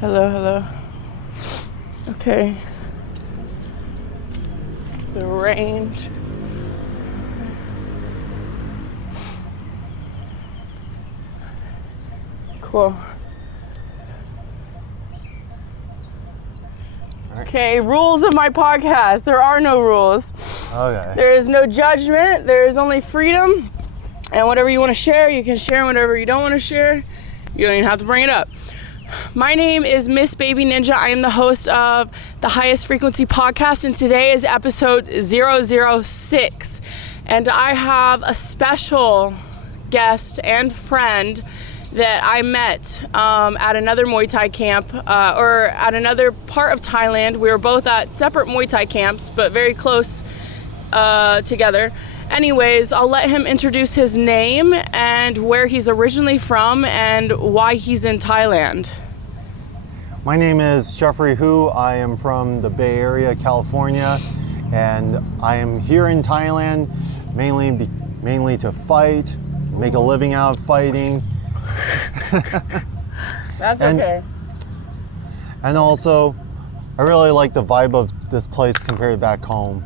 Hello, hello. Okay. The range. Cool. Okay, rules of my podcast. There are no rules. Okay. There is no judgment. There is only freedom. And whatever you want to share, you can share. Whatever you don't want to share, you don't even have to bring it up. My name is Miss Baby Ninja. I am the host of the Highest Frequency Podcast, and today is episode 006. And I have a special guest and friend that I met at another Muay Thai camp, or at another part of Thailand. We were both at separate Muay Thai camps, but very close together. Anyways, I'll let him introduce his name and where he's originally from and why he's in Thailand. My name is Jeffrey Hu. I am from the Bay Area, California, and I am here in Thailand mainly to fight, make a living out of fighting. That's okay. And also, I really like the vibe of this place compared to back home.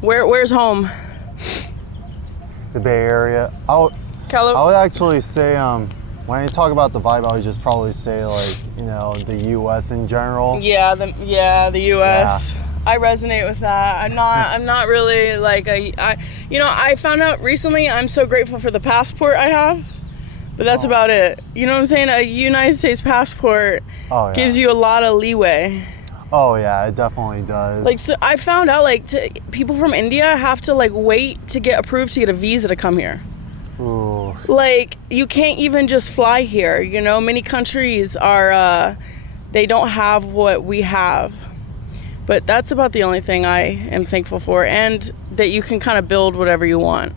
Where's home? The Bay Area. I would actually say, when I talk about the vibe, I would just probably say the U.S. in general. Yeah, the U.S. Yeah. I resonate with that. I'm not really I found out recently I'm so grateful for the passport I have, but that's about it. You know what I'm saying? A United States passport gives you a lot of leeway. Oh yeah, it definitely does. So I found out people from India have to wait to get approved to get a visa to come here. Ooh. You can't even just fly here. You know, many countries are they don't have what we have. But that's about the only thing I am thankful for, and that you can kind of build whatever you want.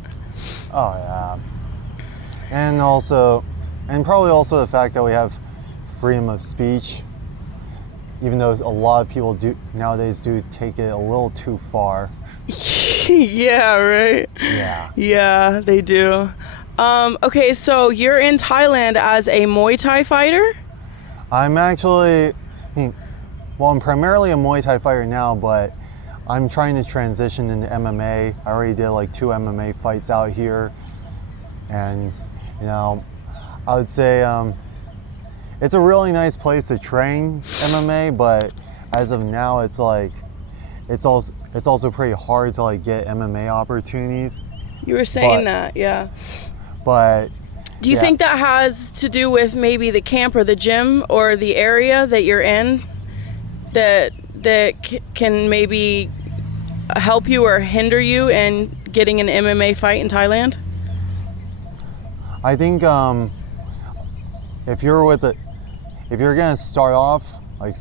Oh yeah. And probably also the fact that we have freedom of speech. Even though a lot of people nowadays take it a little too far. Yeah, right? Yeah. Yeah, they do. Okay, so you're in Thailand as a Muay Thai fighter? I'm primarily a Muay Thai fighter now, but I'm trying to transition into MMA. I already did 2 MMA fights out here. And, I would say, it's a really nice place to train MMA, but as of now, it's also pretty hard to get MMA opportunities. You were saying that, yeah. But do you think that has to do with maybe the camp or the gym or the area that you're in that can maybe help you or hinder you in getting an MMA fight in Thailand? I think if you're gonna start off, try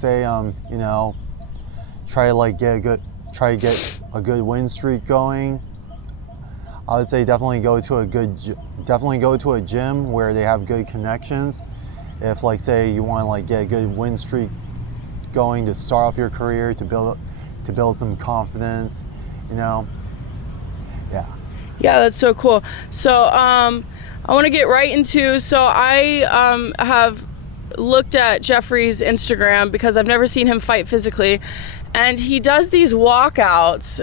to get a good win streak going, I would say definitely go to a gym where they have good connections. If say you want to get a good win streak going to start off your career, to build some confidence, Yeah. Yeah, that's so cool. So I want to get right into, I have looked at Jeffrey's Instagram because I've never seen him fight physically, and he does these walkouts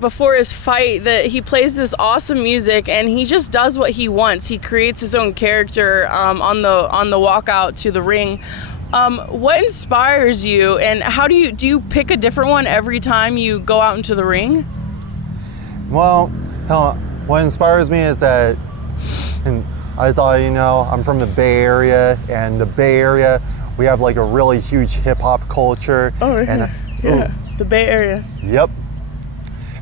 before his fight, that he plays this awesome music and he just does what he wants. He creates his own character on the walkout to the ring. What inspires you, and how do you pick a different one every time you go out into the ring? Well, what inspires me is that, I thought, I'm from the Bay Area, and the Bay Area, we have a really huge hip hop culture. Oh, yeah. The Bay Area. Yep.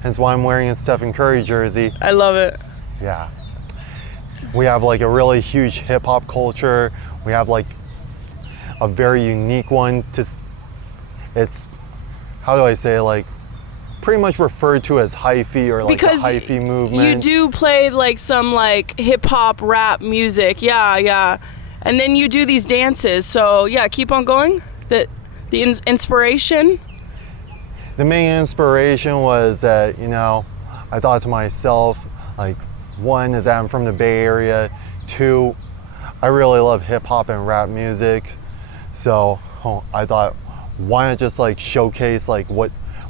That's why I'm wearing a Stephen Curry jersey. I love it. Yeah. We have a really huge hip hop culture. We have a very unique one. It's, how do I say, pretty much referred to as hyphy, or the hyphy movement. You do play some hip hop rap music, yeah, and then you do these dances. So yeah, keep on going. The inspiration. The main inspiration was that I thought to myself, one is that I'm from the Bay Area. 2, I really love hip hop and rap music. So I thought, why not just like showcase like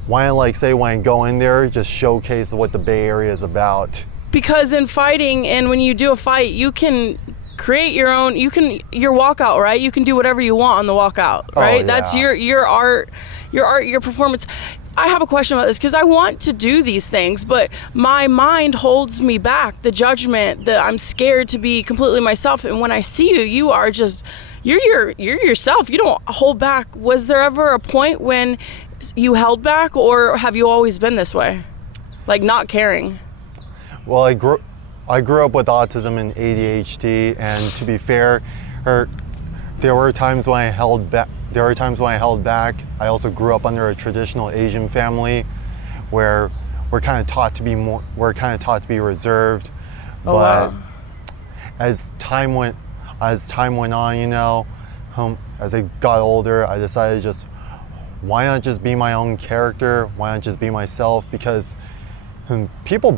why not like say when I go in there, just showcase what the Bay Area is about. Because in fighting, and when you do a fight, you can create your own, your walkout, right? You can do whatever you want on the walkout, right? yeah. That's your art, your performance. I have a question about this because I want to do these things, but my mind holds me back. The judgment, I'm scared to be completely myself. And when I see you, you are just, you're yourself. You don't hold back. Was there ever a point when you held back, or have you always been this way? Like not caring? Well, I grew up with autism and ADHD, and to be fair, there were times when I held back. I also grew up under a traditional Asian family, where we're kind of taught to be reserved. Oh, but wow. as time went on, you know, as I got older, I decided why not just be my own character? Why not just be myself? Because people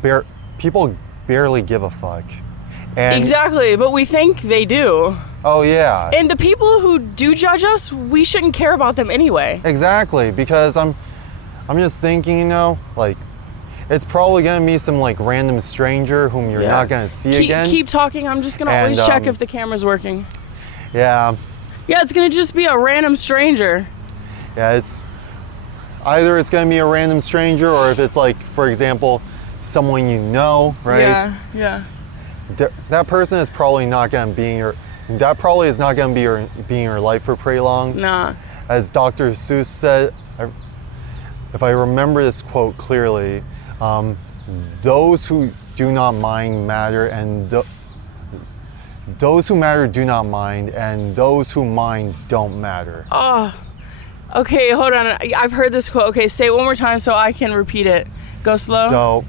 barely give a fuck. And Exactly, but we think they do. oh yeah. And the people who do judge us, we shouldn't care about them anyway. Exactly, because I'm just thinking, you know, like it's probably gonna be some like random stranger whom you're not gonna see again. Keep talking. I'm just gonna always check if the camera's working. Yeah. Yeah, it's gonna just be a random stranger. Yeah, it's gonna be a random stranger, or if it's like, for example, someone you know, right? Yeah. That person is probably not gonna be in your life for pretty long. Nah. As Dr. Seuss said, if I remember this quote clearly, those who do not mind matter, and those who matter do not mind, and those who mind don't matter. Oh. Okay, hold on. I've heard this quote. Okay, say it one more time so I can repeat it. Go slow. So,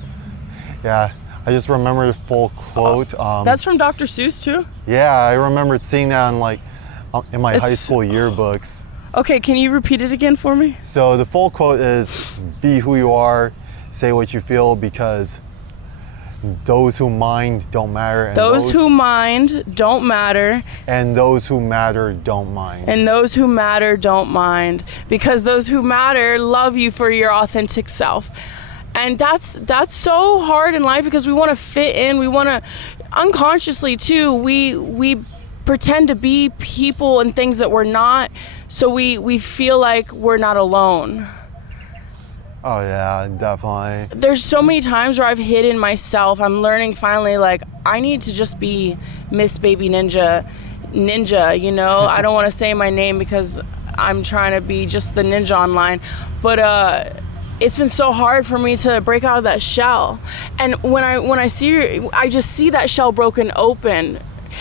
yeah, I just remember the full quote. That's from Dr. Seuss too? Yeah, I remember seeing that in my high It's- school yearbooks. Okay, can you repeat it again for me? So the full quote is, be who you are, say what you feel, because those who mind don't matter. And Those who mind don't matter, and those who matter don't mind. and those who matter don't mind, because those who matter love you for your authentic self. And that's so hard in life, because we want to fit in. We want to, unconsciously too, we pretend to be people and things that we're not, so we feel like we're not alone. Oh yeah, definitely. There's so many times where I've hidden myself. I'm learning finally, like, I need to just be Miss Baby Ninja, you know? I don't want to say my name because I'm trying to be just the ninja online, but it's been so hard for me to break out of that shell. And when I see you, I just see that shell broken open.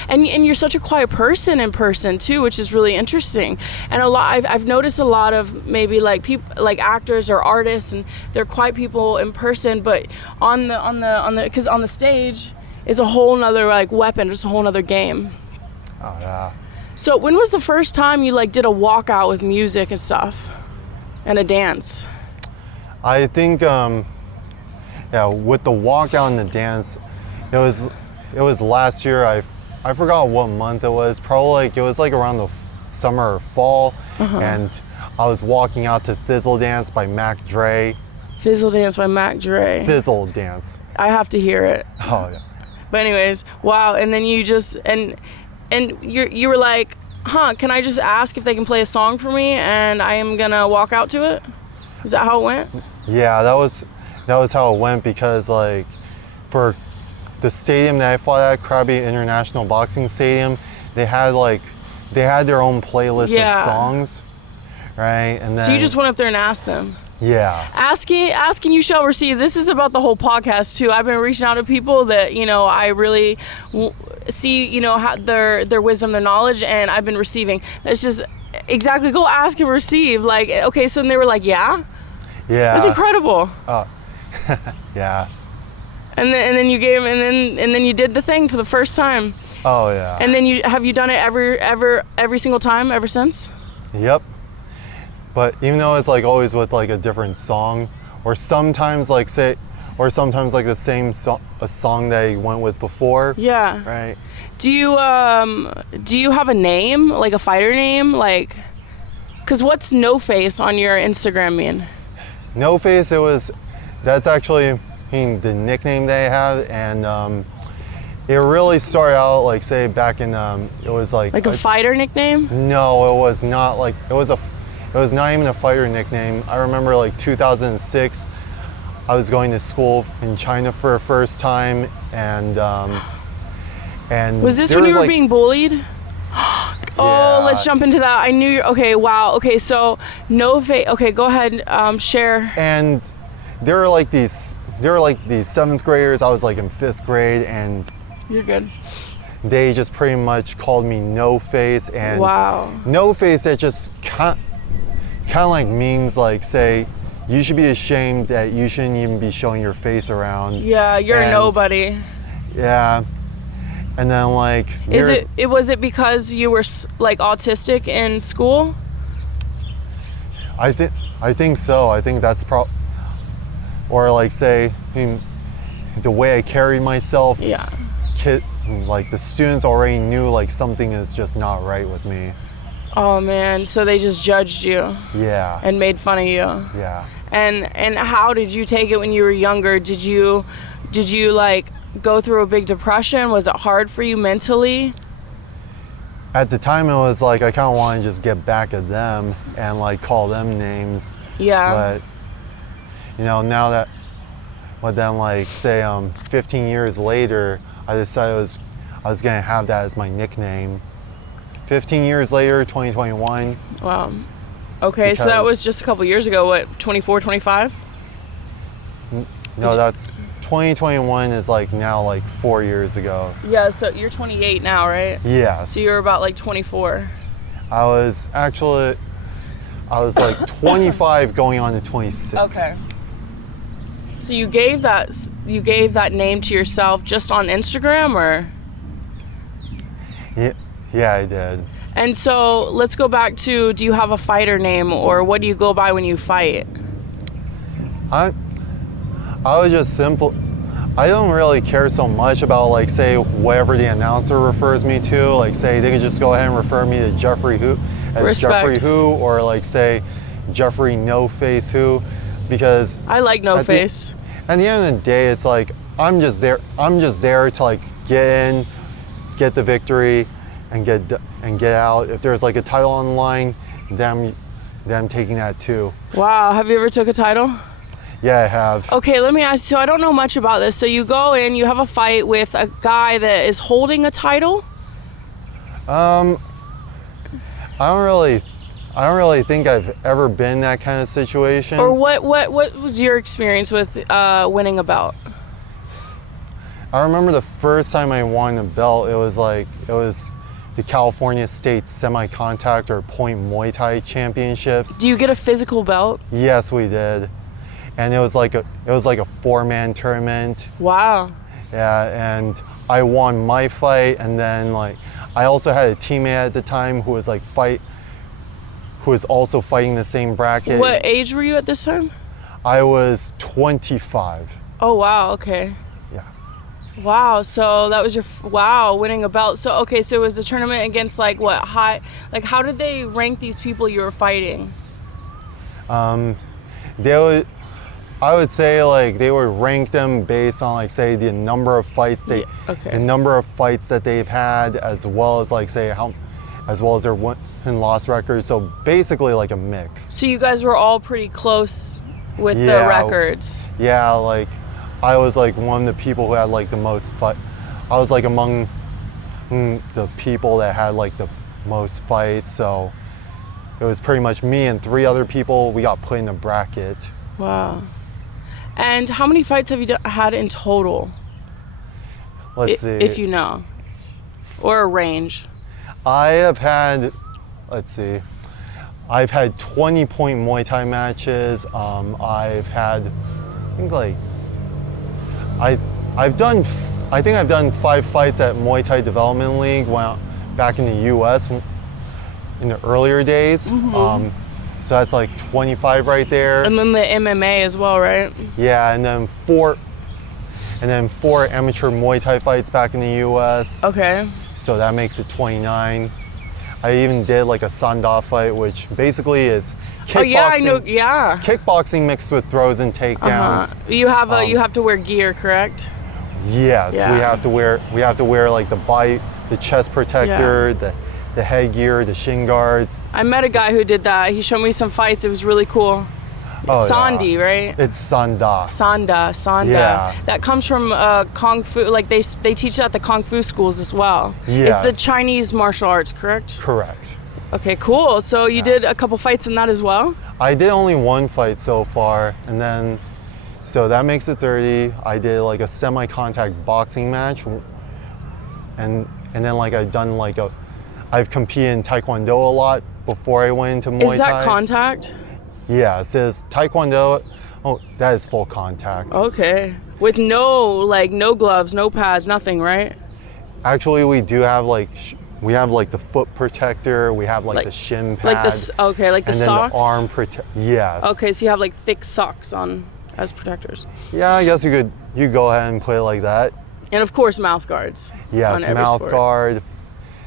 And you're such a quiet person in person too, which is really interesting. And I've noticed a lot of maybe like people, like actors or artists, and they're quiet people in person, but on the stage is a whole nother like weapon. It's a whole nother game. Oh yeah. So when was the first time you like did a walkout with music and stuff, and a dance? I think with the walkout and the dance, it was last year. I forgot what month it was. Probably like it was like around the summer or fall, and I was walking out to Fizzle Dance by Mac Dre. Fizzle Dance by Mac Dre. Fizzle Dance. I have to hear it. Oh yeah. But anyways, wow. And then you just and you were like, can I just ask if they can play a song for me, and I am gonna walk out to it? Is that how it went? Yeah, that was how it went, because like for the stadium that I fought at, Krabi International Boxing Stadium, they had their own playlist of songs, right? And then, so you just went up there and asked them. Yeah. Asking you shall receive. This is about the whole podcast too. I've been reaching out to people that, you know, I really see, you know, how their wisdom, their knowledge, and I've been receiving. That's just exactly, go ask and receive. Like, okay, so they were like, yeah. That's incredible. Yeah. And then you gave, and then you did the thing for the first time. Oh yeah. And then have you done it every single time ever since? Yep. But even though it's like always with like a different song, or sometimes like say or sometimes like the same a song that he went with before. Yeah. Right. Do you have a name, like a fighter name, like? Cause what's No Face on your Instagram mean? No Face. That's actually the nickname they have, and it really started out like say back in it was like a fighter nickname? No, it was not like it was not even a fighter nickname. I remember like 2006, I was going to school in China for the first time, and was this when you were being bullied? Oh, let's jump into that. I knew you're okay. Wow. Okay, so No Face. Okay, go ahead. Share. And there were like these 7th graders. I was like in 5th grade, and you're good. They just pretty much called me No Face, and wow. No Face, that just kind of like means like say you should be ashamed that you shouldn't even be showing your face around. Yeah, you're a nobody. Yeah. And then like was it because you were like autistic in school? I think so. I think that's or like say the way I carried myself. Yeah. Like the students already knew like something is just not right with me. Oh man, so they just judged you. Yeah. And made fun of you. Yeah. And how did you take it when you were younger? Did you like go through a big depression? Was it hard for you mentally? At the time, it was like I kind of wanted to just get back at them and like call them names. Yeah. But then like say 15 years later, I decided I was gonna have that as my nickname. 15 years later, 2021. Wow. Okay, so that was just a couple years ago. What, 24, 25? No, that's 2021 is like now like 4 years ago. Yeah, so you're 28 now, right? Yes. So you're about like 24. I was like 25 going on to 26. Okay. So you gave that name to yourself just on Instagram, or? Yeah, I did. And so let's go back to, do you have a fighter name, or what do you go by when you fight? I was just simple. I don't really care so much about like say whatever the announcer refers me to. Like say they could just go ahead and refer me to Jeffrey Who as Respect. Jeffrey Who, or like say Jeffrey No Face Who, because I like No Face. At the end of the day, it's like I'm just there to like get in, get the victory, and get out. If there's like a title on the line, then I'm taking that too. Wow, have you ever took a title? Yeah, I have. Okay, let me ask you, so I don't know much about this. So you go in, you have a fight with a guy that is holding a title? I don't really think I've ever been in that kind of situation. Or what was your experience with winning a belt? I remember the first time I won a belt, it was the California State Semi-Contact or Point Muay Thai Championships. Do you get a physical belt? Yes, we did. And it was like a 4-man tournament. Wow. Yeah, and I won my fight, and then like I also had a teammate at the time who was also fighting the same bracket. What age were you at this time? I was 25. Oh wow, okay. Yeah. Wow, so that was winning a belt. So okay, so it was a tournament against like what how did they rank these people you were fighting? I would say like they would rank them based on like say the number of fights the number of fights that they've had, as well as like say as well as their win and loss records. So basically like a mix. So you guys were all pretty close with the records. Yeah, like I was like one of the people who had like the most fight. I was like among the people that had like the most fights. So it was pretty much me and 3 other people. We got put in a bracket. Wow. And how many fights have you had in total? Let's see. If you know. Or a range. I have had, let's see, I've had 20-point Muay Thai matches. I've had, I think like, I've done 5 fights at Muay Thai Development League back in the US in the earlier days. Mm-hmm. So that's like 25 right there. And then the MMA as well, right? Yeah, and then four amateur Muay Thai fights back in the US. Okay. So that makes it 29. I even did like a Sanda fight, which basically is kickboxing. Oh yeah, I know. Yeah. Kickboxing mixed with throws and takedowns. You have to wear gear, correct? Yes, Yeah. we have to wear like the bite, the chest protector, the headgear, the shin guards. I met a guy who did that. He showed me some fights. It was really cool. Oh, Sandi, yeah. right? It's Sanda. Sanda. Yeah. That comes from Kung Fu. Like they teach that at the Kung Fu schools as well. Yes. It's the Chinese martial arts, correct? Correct. Okay, cool. So you did a couple fights in that as well? I did only one fight so far, and then, so that makes it 30. I did like a semi-contact boxing match, and then like I've competed in Taekwondo a lot before I went into Muay Thai. Is that contact? Yeah, it says Taekwondo. Oh, that is full contact. Okay. With no gloves, no pads, nothing, right? Actually, we do have we have like the foot protector. We have like the shin pad. Like the socks. And then the arm protect. Yes. Okay, so you have like thick socks on as protectors. Yeah, I guess you go ahead and put it like that. And of course, mouth guards. Yes, on every mouth sport. guard,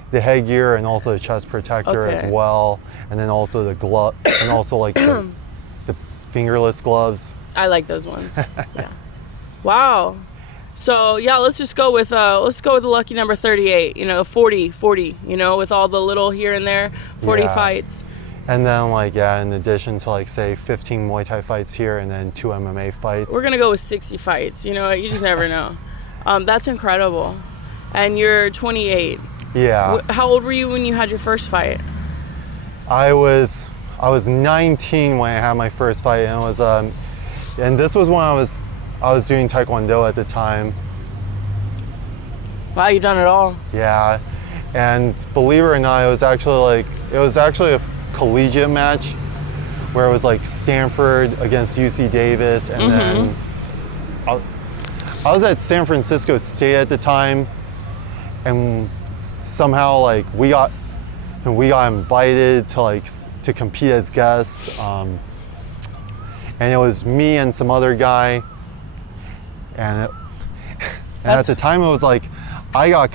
the headgear, and also the chest protector Okay. as well. And then also the glove, and also like the fingerless gloves. I like those ones. Yeah. Wow. So yeah, let's just go with the lucky number 38. 40. With all the little here and there, 40 Yeah. fights. And then in addition to say 15 Muay Thai fights here and then 2 MMA fights. We're gonna go with 60 fights. You just never know. That's incredible. And you're 28. Yeah. How old were you when you had your first fight? I was 19 when I had my first fight, and it was and this was when I was doing Taekwondo at the time. Wow, you've done it all. Yeah, and believe it or not, it was actually a collegiate match where it was like Stanford against UC Davis, and then I was at San Francisco State at the time, and somehow we got invited to compete as guests, and it was me and some other guy, and at the time it was I got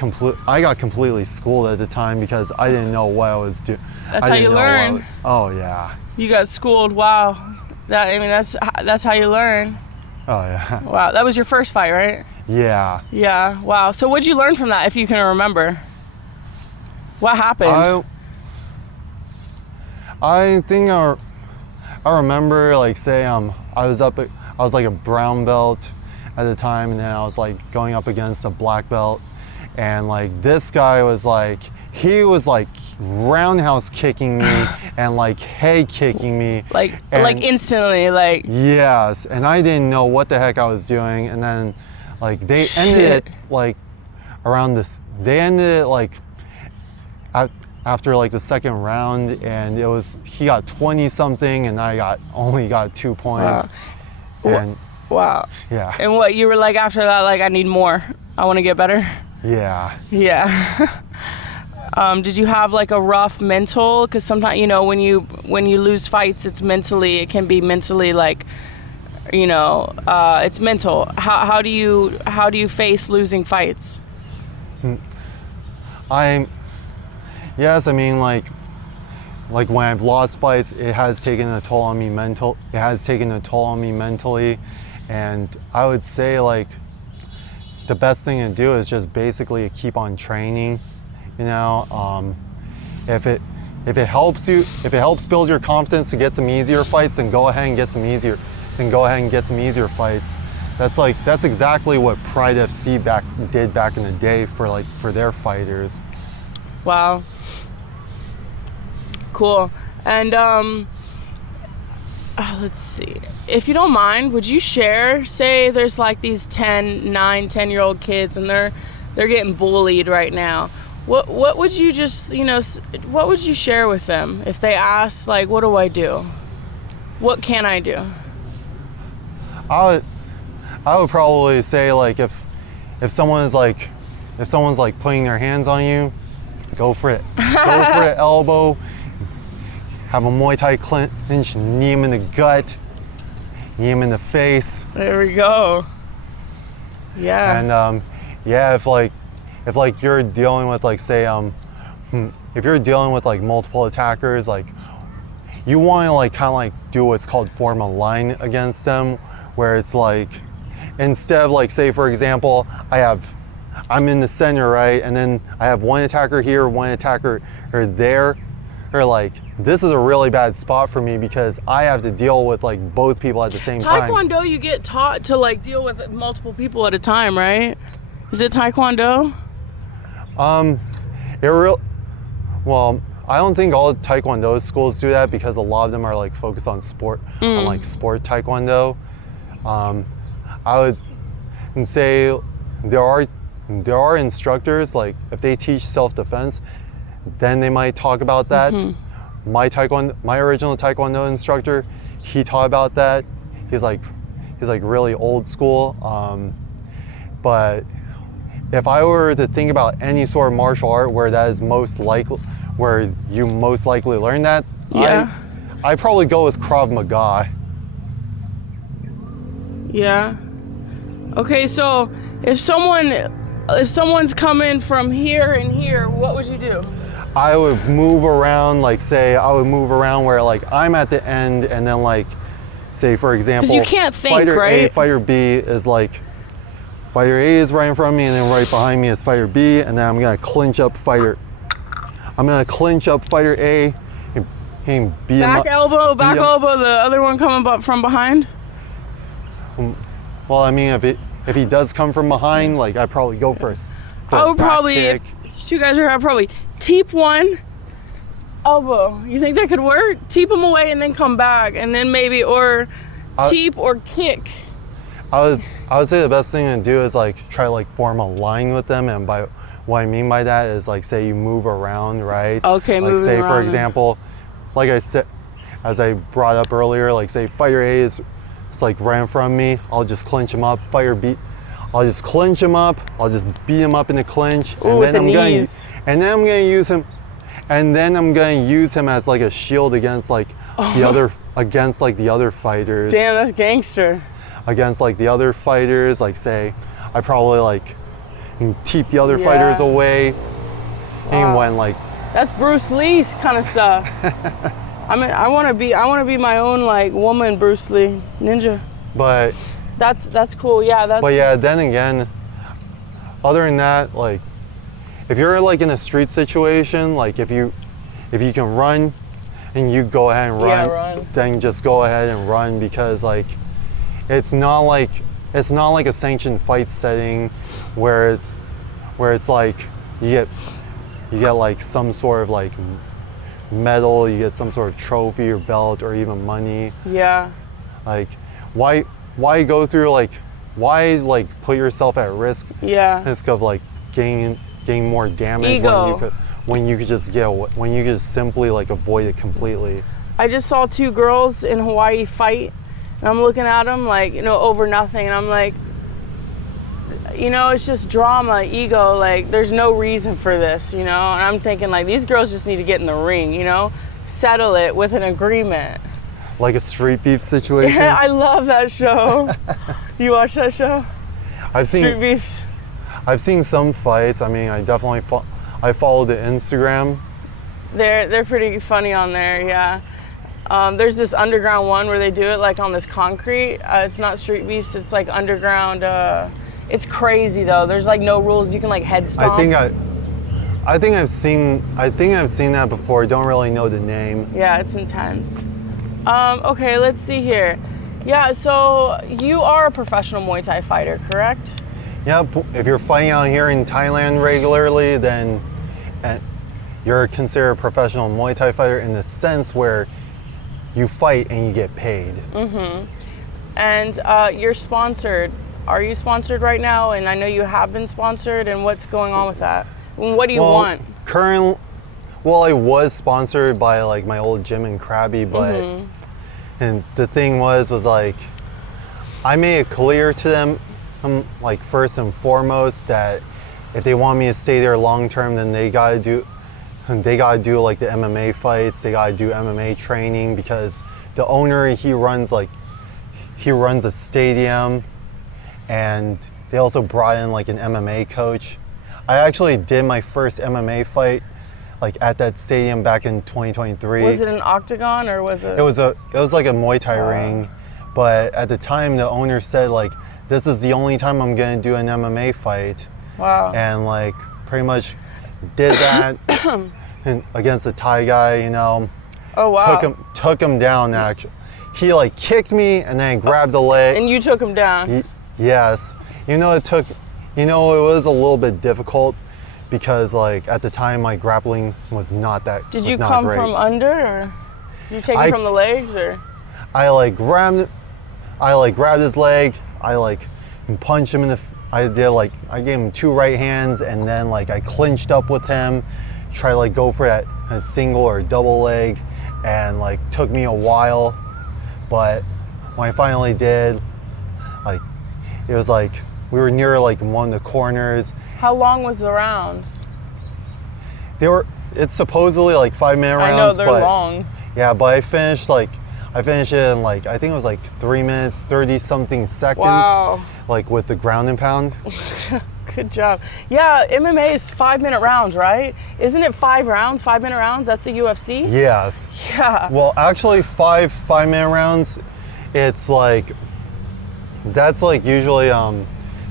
completely schooled at the time because I didn't know what I was doing. That's how you learn. Oh yeah. You got schooled. Wow. That's how you learn. Oh yeah. Wow. That was your first fight, right? Yeah. Yeah. Wow. So what'd you learn from that, if you can remember? What happened? I think I remember I was like a brown belt at the time, and then I was going up against a black belt, and this guy was he was roundhouse kicking me and head kicking me Instantly, yes, and I didn't know what the heck I was doing, and then they ended it around this. They ended it after the second round, and he got 20 something and I only got 2 points. Wow. And wow. yeah. And what you were after that, I need more. I want to get better. Yeah. Yeah. Did you have a rough mental? Because sometimes when you lose fights, it can be mentally it's mental. How do you face losing fights? Yes, I mean when I've lost fights, it has taken a toll on me mentally, and I would say the best thing to do is just basically keep on training. If it helps build your confidence to get some easier fights, then go ahead and get some easier fights. That's exactly what Pride FC did back in the day for their fighters. Wow. Cool. And let's see. If you don't mind, would you share, say there's these 10-year-old kids and they're getting bullied right now. What would you what would you share with them if they ask what do I do? What can I do? I would probably say if someone's putting their hands on you, go for it. Go for it, elbow. have a Muay Thai clinch, knee him in the gut, knee him in the face. There we go. Yeah. And yeah, if you're dealing with like say if you're dealing with like multiple attackers, like you want to like kind of like do what's called form a line against them, where it's like instead of like say for example I'm in the center, right, and then I have one attacker here, one attacker or there, or like this is a really bad spot for me because I have to deal with like both people at the same time. Taekwondo, you get taught to like deal with multiple people at a time, right? Is it Taekwondo? Well, I don't think all Taekwondo schools do that because a lot of them are like focused on sport, on like sport Taekwondo. I would say there are instructors, like if they teach self-defense, then they might talk about that. My original Taekwondo instructor, he taught about that. He's like really old school. But if I were to think about any sort of martial art where that is where you most likely learn that, I probably go with Krav Maga. Yeah. Okay, so if someone's coming from here and here, what would you do? I would move around, like say I would move around where like I'm at the end, and then like say for example, 'cause you can't think, fighter right? A, fighter B is like fighter A is right in front of me, and then right behind me is fighter B, and then I'm gonna clinch up fighter A and beat him up. Back elbow, the other one coming up from behind? Well, I mean, if he does come from behind, like I'd probably go for a I would back probably, kick. if you guys are, I'd probably teep one, elbow. You think that could work? Teep them away and then come back, and then maybe, or teep or kick. I would say the best thing to do is like try to like form a line with them, and by what I mean by that is like say you move around, right? Okay, like moving say around. for example, like I said, as I brought up earlier, like say fighter A is like right in front of me, I'll just clinch him up. Fighter B, I'll just clinch him up. I'll just beat him up in the clinch, Ooh, and then with the knees. I'm gonna use him, and then I'm gonna use him as like a shield against like the other fighters. Damn, that's gangster. Against like the other fighters, like say I probably like keep the other fighters away. And when like that's Bruce Lee's kind of stuff. I mean, I want to be my own like woman Bruce Lee ninja. But that's cool. Yeah, that's. But yeah, then again, other than that, like if you're like in a street situation, like if you can run and you go ahead and run, then just go ahead and run, because like it's not like a sanctioned fight setting where it's like you get like some sort of like medal, you get some sort of trophy or belt or even money. Yeah. Like why go through why put yourself at risk? Yeah. Risk of like gaining more damage Ego. when you could just simply like avoid it completely. I just saw two girls in Hawaii fight, and I'm looking at them like, over nothing, and I'm like, it's just drama, ego, like there's no reason for this, and I'm thinking like these girls just need to get in the ring, settle it with an agreement. Like a street beef situation. Yeah, I love that show. You watch that show? Street Beefs. I've seen some fights. I mean, I definitely I follow the Instagram. They're pretty funny on there, yeah. There's this underground one where they do it like on this concrete. It's not Street Beefs, it's like underground. It's crazy though. There's like no rules. You can like head stomp. I think I've seen that before. I don't really know the name. Yeah, it's intense. Okay, let's see here. Yeah, so you are a professional Muay Thai fighter, correct? Yeah, if you're fighting out here in Thailand regularly, then you're considered a professional Muay Thai fighter in the sense where you fight and you get paid. Mm-hmm. And you're sponsored. Are you sponsored right now? And I know you have been sponsored, and what's going on with that? And what do you want? I was sponsored by like my old gym in Krabi, but and the thing was like I made it clear to them, like first and foremost, that if they want me to stay there long term, then they gotta they gotta do like the MMA fights, they gotta do MMA training because the owner, he runs a stadium, and they also brought in like an MMA coach. I actually did my first MMA fight like at that stadium back in 2023. Was it an octagon or was it? It was like a Muay Thai ring, but at the time the owner said like, this is the only time I'm gonna do an MMA fight. Wow. And like pretty much did that and against the Thai guy, you know. Oh wow. Took him down actually. He like kicked me and then grabbed the leg. And you took him down. Yes. It was a little bit difficult because like at the time my grappling was not that Did you was not come great. from under, or you take him from the legs, or? I grabbed his leg. I punched him in the. I gave him 2 right hands, and then like I clinched up with him, try to like go for that single or double leg, and like took me a while, but when I finally did, like it was like we were near like one of the corners. How long was the rounds? It's supposedly like 5-minute rounds. I know they're but, long. Yeah, but I finished it in like, I think it was like 3 minutes, 30 something seconds. Wow. Like with the ground and pound. Good job. Yeah, MMA is 5-minute rounds, right? Isn't it 5 rounds, 5-minute rounds? That's the UFC? Yes. Yeah. Well, actually 5-minute rounds, it's like, that's like usually,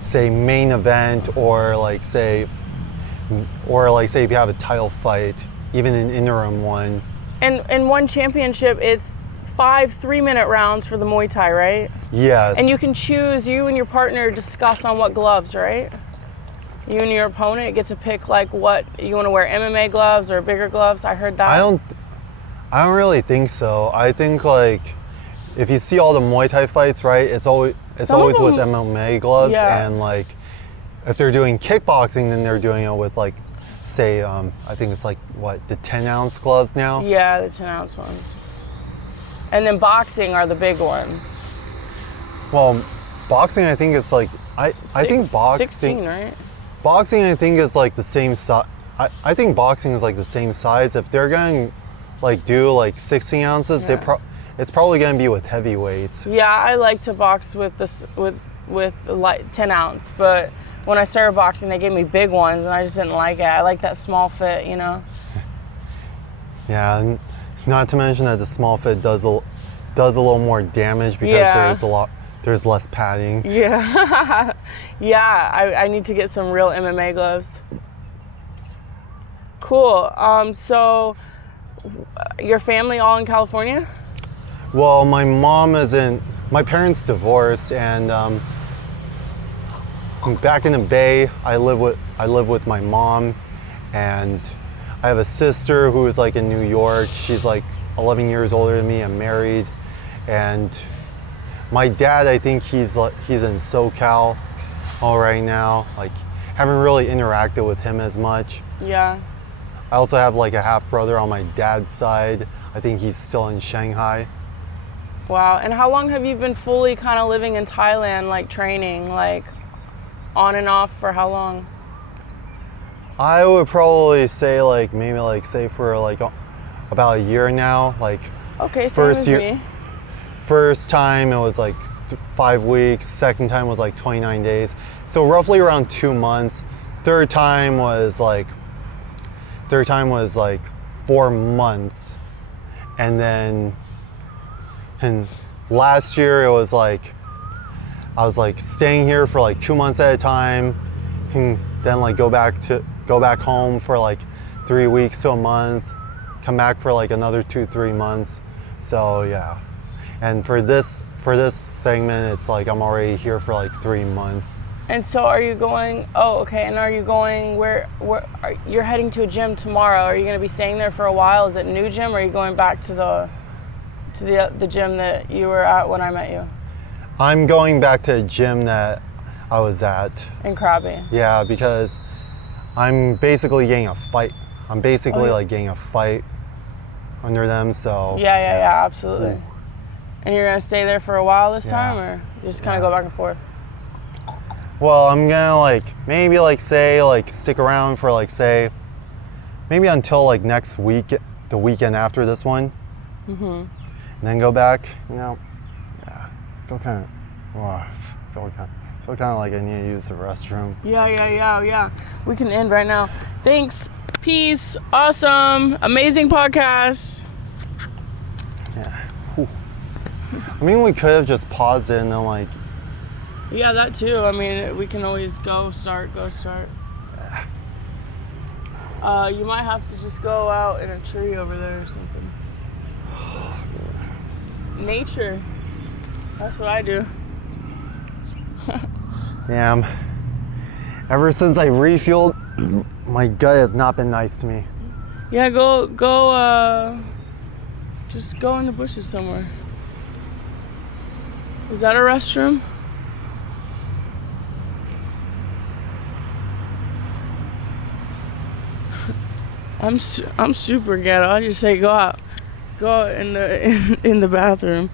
say main event or like say if you have a title fight, even an interim one. And in one championship, it's 5 3-minute rounds for the Muay Thai, right? Yes. And you can choose, you and your partner discuss on what gloves, right? You and your opponent get to pick like what you want to wear, MMA gloves or bigger gloves. I heard that. I don't really think so. I think like if you see all the Muay Thai fights, right? It's always with MMA gloves, yeah. And like if they're doing kickboxing, then they're doing it with like, say, I think it's like what, the 10-ounce gloves now. Yeah, the 10-ounce ones. And then boxing are the big ones. Well, boxing, I think it's like I think boxing 16, right? Boxing, I think is like the same size. I think boxing is like the same size. If they're going like do like 16 ounces, Yeah. it's probably gonna be with heavyweights. Yeah, I like to box with this with light 10 ounce, but when I started boxing, they gave me big ones, and I just didn't like it. I like that small fit, you know. Yeah, and not to mention that the small fit does a little more damage because there's less padding. Yeah, yeah. I need to get some real MMA gloves. Cool. So, your family all in California? Well, my parents divorced, and back in the Bay, I live with my mom, and I have a sister who is like in New York. She's like 11 years older than me. I'm married, and my dad, I think he's in SoCal all right now. Like, haven't really interacted with him as much. Yeah. I also have like a half brother on my dad's side. I think he's still in Shanghai. Wow. And how long have you been fully kind of living in Thailand, like training, like on and off for how long? I would probably say like maybe like say for like about a year now. Like, okay, same as me. First time it was like 5 weeks. Second time was like 29 days. So roughly around 2 months. Third time was like 4 months. And last year it was like I was like staying here for like 2 months at a time, and then like go back home for like 3 weeks to a month, come back for like another 2-3 months. So yeah. And for this segment, it's like I'm already here for like 3 months. And so are you going, oh, okay, and are you going, you're heading to a gym tomorrow. Are you going to be staying there for a while? Is it a new gym, or are you going back to the gym that you were at when I met you? I'm going back to a gym that I was at. In Krabi? Yeah, because I'm basically getting a fight. I'm basically like getting a fight under them, so. Yeah, absolutely. Yeah. And you're gonna stay there for a while this time, or just kind of go back and forth? Well, I'm gonna like maybe like say like stick around for like say maybe until like next week, the weekend after this one, and then go back. You know, yeah, feel kind of like I need to use the restroom. Yeah. We can end right now. Thanks. Peace. Awesome. Amazing podcast. Yeah. Whew. I mean, we could have just paused it and then like. Yeah, that too. I mean, we can always go start. You might have to just go out in a tree over there or something. Nature. That's what I do. Damn. Ever since I refueled, my gut has not been nice to me. Yeah, just go in the bushes somewhere. Is that a restroom? I'm super ghetto. I just say go out in the bathroom.